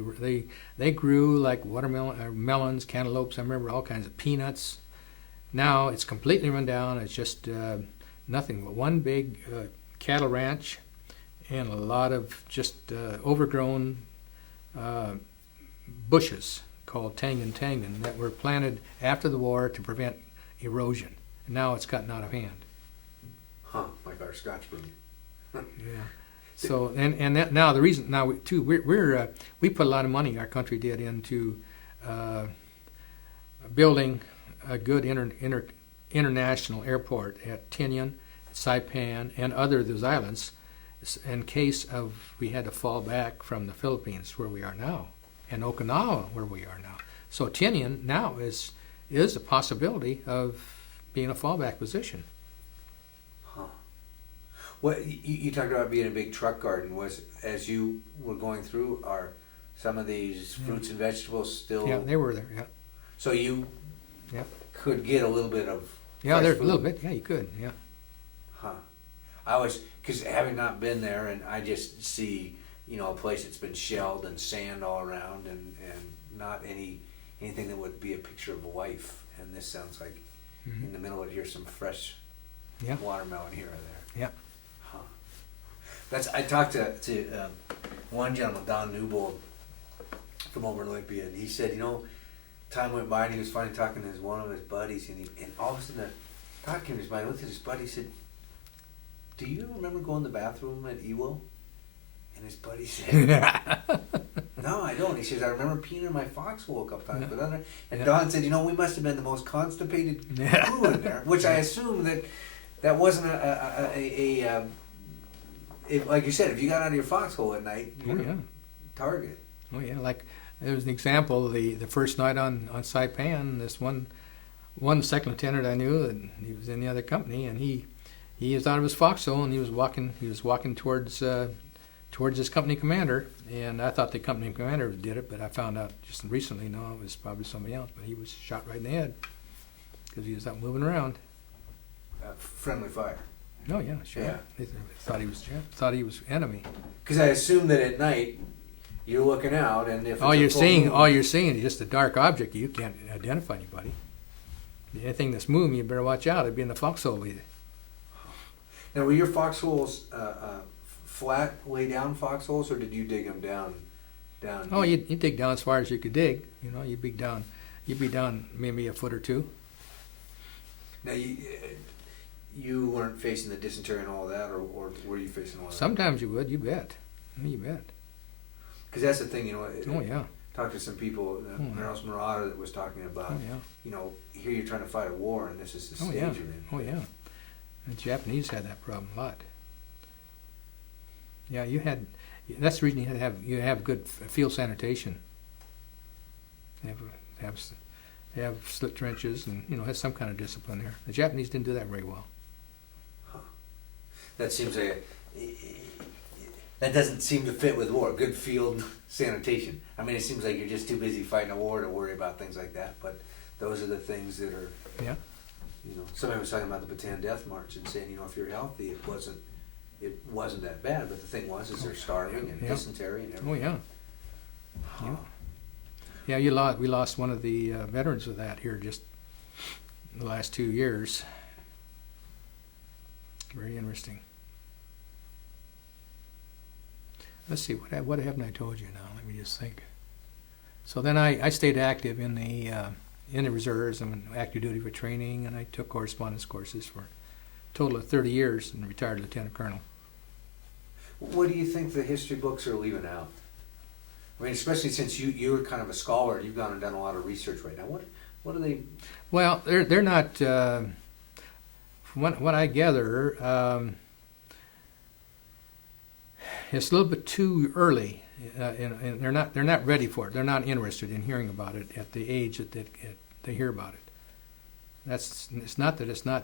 they grew like watermelon, melons, cantaloupes. I remember all kinds of peanuts. Now it's completely run down. It's just nothing but one big cattle ranch and a lot of just overgrown bushes called tangan that were planted after the war to prevent erosion. And now it's gotten out of hand. Huh? Like our Scotch broom. Yeah. So and that, now the reason now too we put a lot of money, our country did, into building a good international airport at Tinian, Saipan, and other of those islands, in case of we had to fall back from the Philippines where we are now, and Okinawa where we are now. So Tinian now is a possibility of being a fallback position. Huh. What you talked about being a big truck garden. Was as you were going through, are some of these fruits and vegetables still? Yeah, they were there. Yeah. So you Yeah. could get a little bit of Yeah, fresh there a food. little bit. Yeah, you could. Yeah. Huh. I was, because having not been there, and I just see, a place that's been shelled and sand all around, and not anything that would be a picture of a life. And this sounds like in the middle of it, here's some fresh Yeah. watermelon here or there. Yeah. Huh. I talked to one gentleman, Don Newbold, from over in Olympia, and he said, time went by and he was finally talking to one of his buddies, and all of a sudden the thought came to his mind. He looked at his buddy and said, "Do you remember going to the bathroom at Iwo?" And his buddy said, "No, I don't." He says, "I remember peeing in my foxhole a couple times." Yeah. But other, and Yeah. Don said, "We must have been the most constipated Yeah. crew in there," which I assume that wasn't like you said, if you got out of your foxhole at night, you were Oh, yeah. target. Oh yeah, like there was an example. The first night on Saipan, this one second lieutenant I knew, and he was in the other company, and he was out of his foxhole and he was walking towards his company commander, and I thought the company commander did it, but I found out just recently, no, it was probably somebody else. But he was shot right in the head because he was out moving around. Friendly fire. Oh yeah, sure. Yeah. They thought he was enemy. Because I assume that at night you're looking out, and if All it's a you're full seeing, moon- all you're seeing is just a dark object. You can't identify anybody. Anything that's moving, you better watch out. It'd be in the foxhole with you. Now, were your foxholes flat, lay down foxholes, or did you dig them down? Oh, you dig down as far as you could dig. You'd be down maybe a foot or two. Now, you weren't facing the dysentery and all that, or were you facing all that? Sometimes you would. You bet. You bet. Because that's the thing, Oh yeah. Talked to some people, Maros Murata, that was talking about, Oh yeah. Here you're trying to fight a war, and this is the stage Oh yeah. you're in. Oh yeah. The Japanese had that problem a lot. Yeah, you had That's the reason you have good field sanitation. Have slit trenches and have some kind of discipline there. The Japanese didn't do that very well. That seems like that doesn't seem to fit with war. Good field sanitation. I mean, it seems like you're just too busy fighting a war to worry about things like that. But those are the things that are. Yeah. Somebody was talking about the Bataan Death March and saying, if you're healthy, it wasn't that bad. But the thing is they're starving and dysentery and everything. Oh yeah. Huh. Yeah, we lost one of the veterans of that here just in the last 2 years. Very interesting. Let's see, what haven't I told you now? Let me just think. So then I stayed active in the reserves and active duty for training, and I took correspondence courses for a total of 30 years and retired lieutenant colonel. What do you think the history books are leaving out? I mean, especially since you're kind of a scholar, you've gone and done a lot of research right now. What are they? Well, they're not. From what I gather, it's a little bit too early, and they're not ready for it. They're not interested in hearing about it at the age that they hear about it. It's not that it's not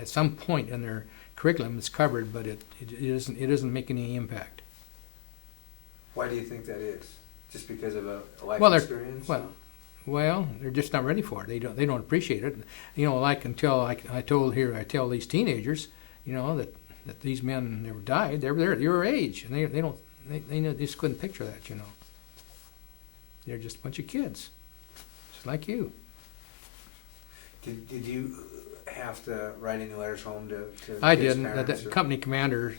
at some point in their curriculum it's covered, but it doesn't make any impact. Why do you think that is? Just because of a life experience? Well, they're just not ready for it. They don't appreciate it. Like until I tell these teenagers, that these men never died. They're your age, and they just couldn't picture that. They're just a bunch of kids, just like you. Did you have to write any letters home to I kids' didn't. parents, The or- company commander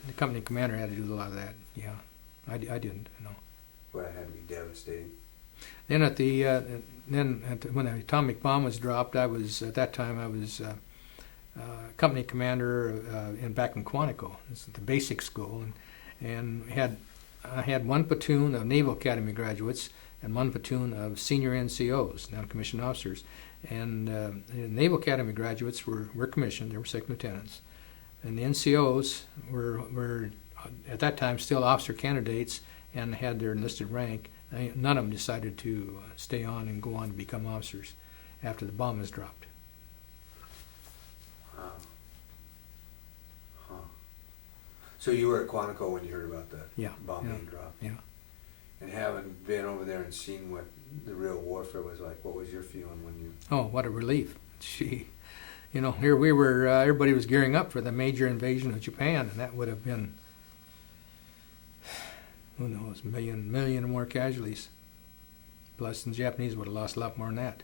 had to do a lot of that. Yeah, I didn't. No. Well, that had to be devastating. Then when the atomic bomb was dropped, I was company commander back in Quantico. This is the basic school, and I had one platoon of Naval Academy graduates and one platoon of senior NCOs, non-commissioned officers. And the Naval Academy graduates were commissioned; they were second lieutenants, and the NCOs were at that time still officer candidates and had their enlisted rank. None of them decided to stay on and go on to become officers after the bomb was dropped. Wow. Huh. So you were at Quantico when you heard about the bomb being dropped? Yeah. And having been over there and seen what the real warfare was like, what was your feeling when you... Oh, what a relief. Gee. Here we were, everybody was gearing up for the major invasion of Japan, and that would have been, who knows, a million or more casualties. Plus, the Japanese would have lost a lot more than that.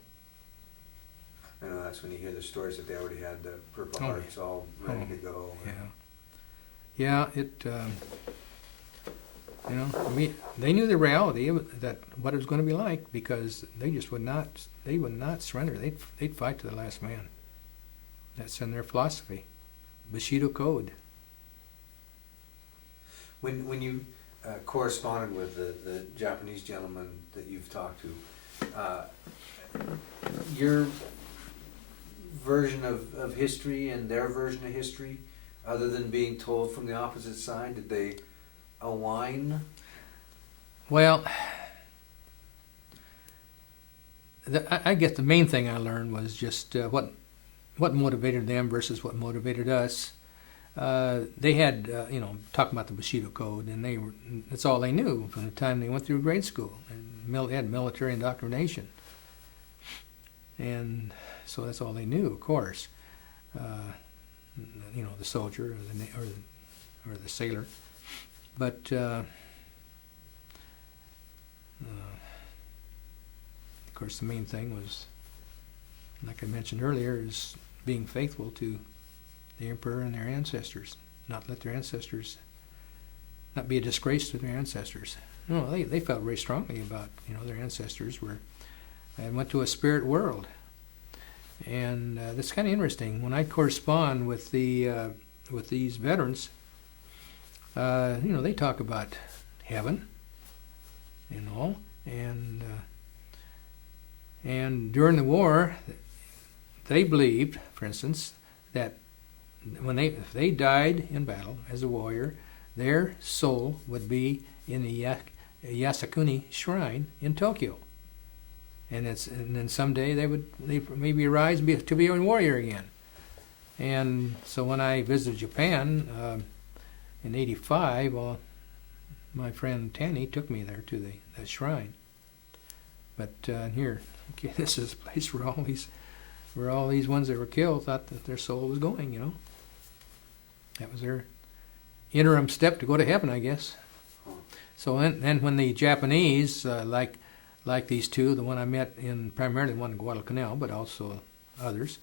I know that's when you hear the stories that they already had the Purple Hearts all ready to go. Yeah, they knew the reality that what it was going to be like, because they just would not surrender. They'd fight to the last man. That's in their philosophy, Bushido Code. When you corresponded with the Japanese gentleman that you've talked to, your version of history and their version of history, other than being told from the opposite side, did they align? Well, I guess the main thing I learned was just what motivated them versus what motivated us. They had, talking about the Bushido Code, and that's all they knew from the time they went through grade school. And they had military indoctrination. And so that's all they knew, of course. The soldier or the sailor. But of course, the main thing was, like I mentioned earlier, is being faithful to the emperor and their ancestors. Not let their ancestors, not be a disgrace to their ancestors. They felt very strongly about their ancestors and went to a spirit world. And that's kind of interesting. When I correspond with these veterans, they talk about heaven, and during the war, they believed, for instance, that if they died in battle as a warrior, their soul would be in the Yasukuni Shrine in Tokyo. And then someday they maybe rise to be a warrior again. And so when I visited Japan in '85, well, my friend Tanny took me there to the shrine. But here, okay, this is a place where all these ones that were killed thought that their soul was going. That was their interim step to go to heaven, I guess. So then when the Japanese, like these two, the one I met primarily the one in Guadalcanal, but also others,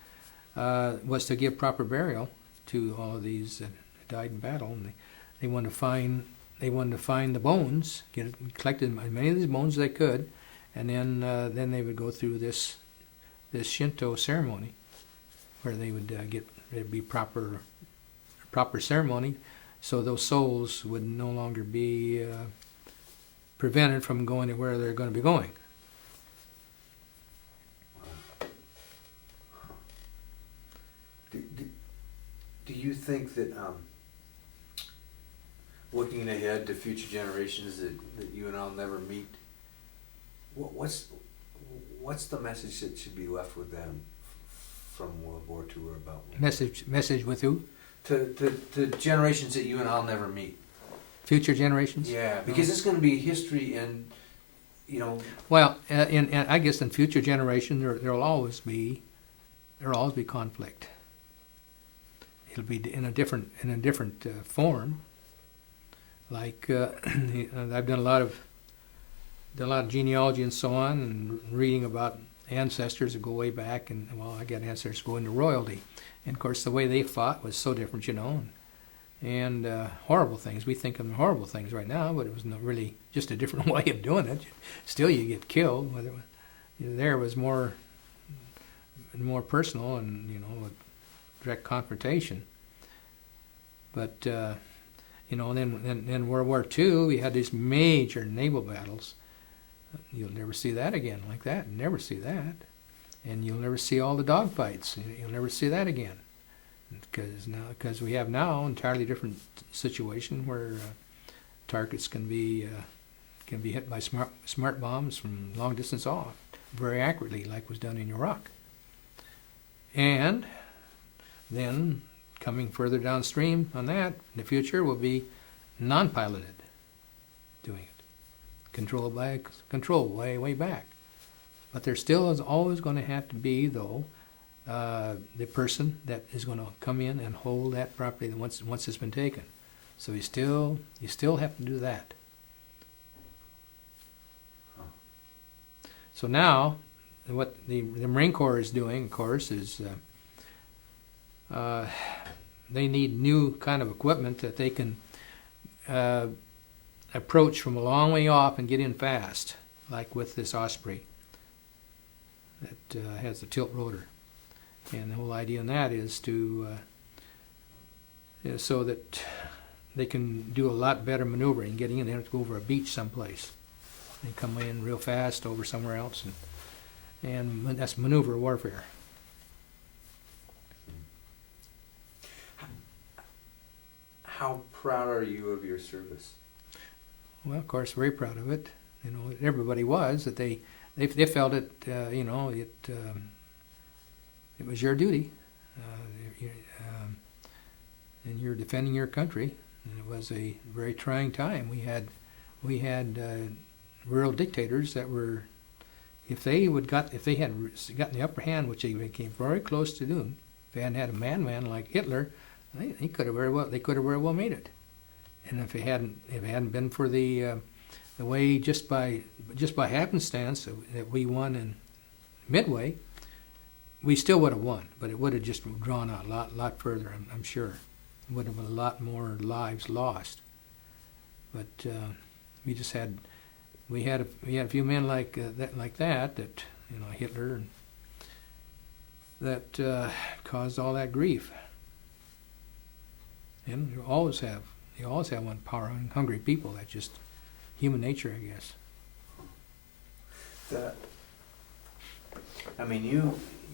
was to give proper burial to all of these that died in battle, and they wanted to find the bones, collected as many of these bones as they could, and then they would go through this Shinto ceremony, where they would it'd be proper ceremony, so those souls would no longer be prevented from going to where they're going to be going. Do you think that looking ahead to future generations that you and I'll never meet, what's the message that should be left with them from World War II or about? Message with who? To generations that you and I'll never meet. Future generations? Yeah, because it's going to be history, and Well, I guess in future generations there'll always be conflict. It'll be in a different form. Like I've done a lot of genealogy and so on, and reading about ancestors that go way back, and I got ancestors go into royalty, and of course the way they fought was so different, and horrible things. We think of them horrible things right now, but it was not really just a different way of doing it. Still, you get killed. Whether there was more personal and direct confrontation. But then World War II, we had these major naval battles. You'll never see that again like that. Never see that, and you'll never see all the dogfights. You'll never see that again, because we have now entirely different situation where targets can be hit by smart bombs from long distance off very accurately, like was done in Iraq. And then coming further downstream on that, in the future will be non-piloted doing it, controlled way back. But there still is always going to have to be, though, the person that is going to come in and hold that property once it's been taken. So you still have to do that. So now, what the Marine Corps is doing, of course, is they need new kind of equipment that they can approach from a long way off and get in fast, like with this Osprey that has the tilt rotor. And the whole idea in that is so that they can do a lot better maneuvering, getting in. They have to go over a beach someplace. They come in real fast over somewhere else, and that's maneuver warfare. How proud are you of your service? Well, of course, very proud of it. Everybody was that they felt it. It was your duty, and you're defending your country. And it was a very trying time. We had rural dictators that were, if they had gotten the upper hand, which they came very close to doing, if they hadn't had a man like Hitler, they could have very well made it. And if it hadn't been for the way just by happenstance that we won in Midway, we still would have won, but it would have just drawn out a lot further. I'm sure it would have been a lot more lives lost. But we had a few men like that Hitler, that caused all that grief. And you always have one power-hungry people. That's just human nature, I guess.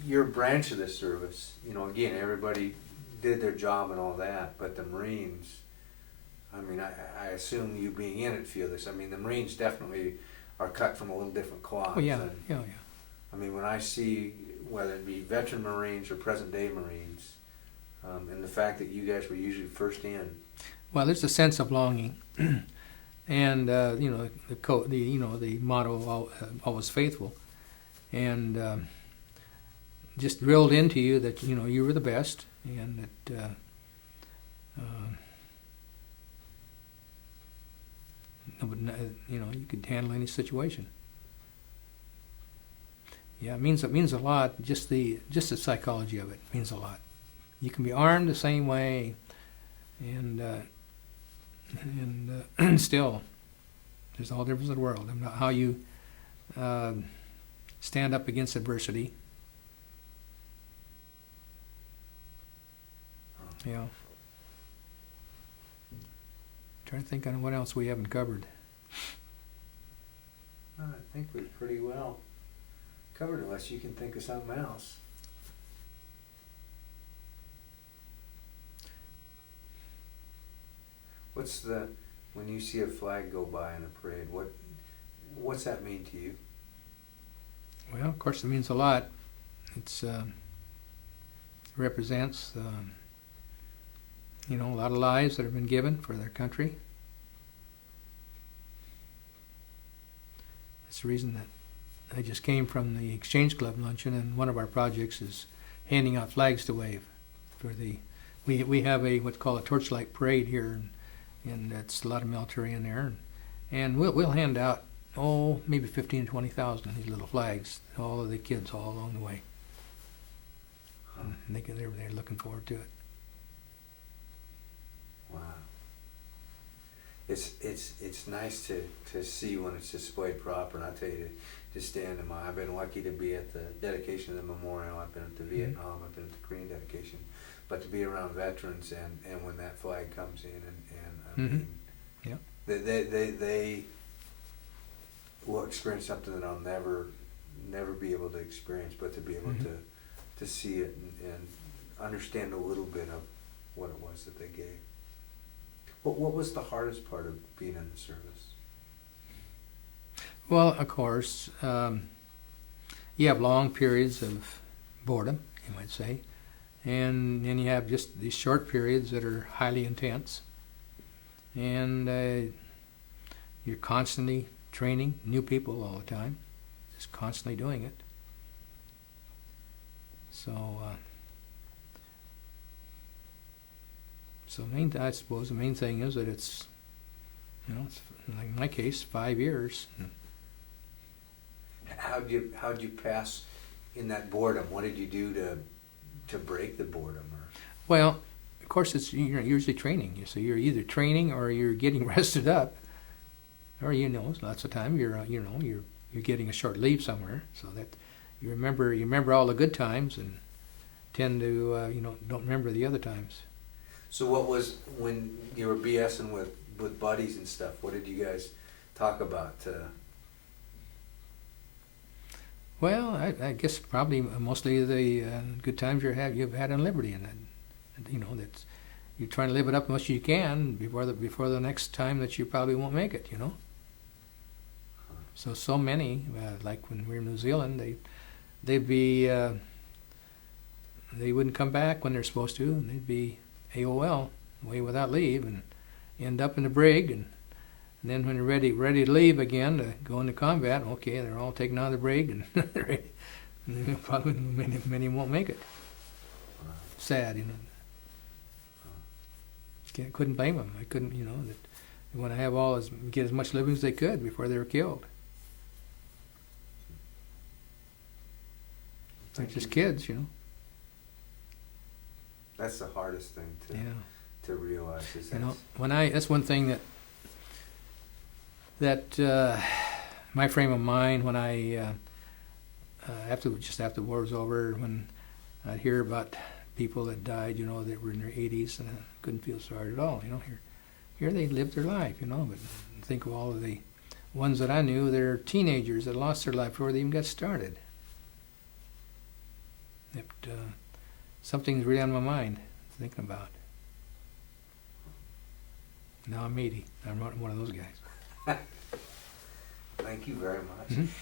Your branch of the service, again, everybody did their job and all that, but the Marines, I mean, I assume you being in it feel this. I mean, the Marines definitely are cut from a little different cloth. Oh yeah, And, yeah. I mean, when I see whether it be veteran Marines or present day Marines, and the fact that you guys were usually first in. Well, there's a sense of longing, and the motto always faithful, and just drilled into you that you were the best, and that you could handle any situation. Yeah, it means a lot. Just the psychology of it means a lot. You can be armed the same way, and still, there's all difference in the world. About how you stand up against adversity. Yeah. Trying to think on what else we haven't covered. I think we've pretty well covered, unless you can think of something else. When you see a flag go by in a parade, what's that mean to you? Well, of course, it means a lot. It represents, a lot of lives that have been given for their country. That's the reason that I just came from the Exchange Club luncheon, and one of our projects is handing out flags to wave. We have what's called a torchlight parade here, and that's a lot of military in there, and we'll hand out maybe 15,000 to 20,000 of these little flags, all of the kids all along the way, and they're looking forward to it. Wow. It's nice to see when it's displayed proper, and I tell you, to stand in I've been lucky to be at the dedication of the memorial. I've been at the Vietnam, I've been at the Korean dedication, but to be around veterans and when that flag comes in I mean, yeah, they will experience something that I'll never be able to experience, but to be able to see it and understand a little bit of what it was that they gave. What was the hardest part of being in the service? Well, of course, you have long periods of boredom, you might say, and then you have just these short periods that are highly intense, and you're constantly training new people all the time, just constantly doing it. So, I suppose the main thing is that it's like in my case, 5 years. How'd you pass in that boredom? What did you do to break the boredom? Well, of course, you're usually training. So you're either training or you're getting rested up, or lots of time you're getting a short leave somewhere, so that you remember all the good times and tend to don't remember the other times. So what was, when you were BSing with buddies and stuff, what did you guys talk about? Well, I guess probably mostly the good times you've had in Liberty, and that's you're trying to live it up as much as you can before the next time that you probably won't make it. So many, like when we were in New Zealand, they wouldn't come back when they're supposed to, and they'd be AOL, away without leave, and end up in the brig, and then when they're ready to leave again to go into combat, okay, they're all taken out of the brig, and probably many won't make it. Sad, Couldn't blame them. I couldn't, that they want to have get as much living as they could before they were killed. They're just kids, That's the hardest thing to realize. Is that's one thing that my frame of mind when I after the war was over, when I'd hear about people that died, that were in their 80s, and I couldn't feel sorry at all. Here they lived their life, but think of all of the ones that I knew. They're teenagers that lost their life before they even got started. Something's really on my mind thinking about. No, I'm 80. I'm not one of those guys. Thank you very much. Mhm.